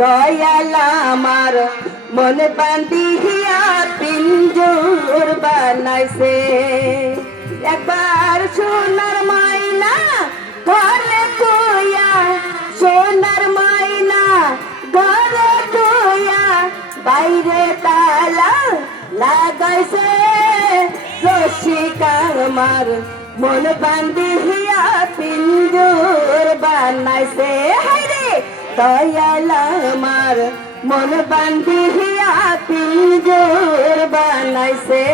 দয়াল আমার মন বান্ধিয়া পিঞ্জুর বানাইছে একবার সোনার মাইনা ঘরে কইয়া সোনার মাইনা ঘরে কইয়া বাইরে তালা লাগাইছে রসিকা আমার মন বান্ধিয়া পিঞ্জুর বানাইছে হায়রে দয়াল আমার মন বান্ধিয়া পিঞ্জুর বানাইছে।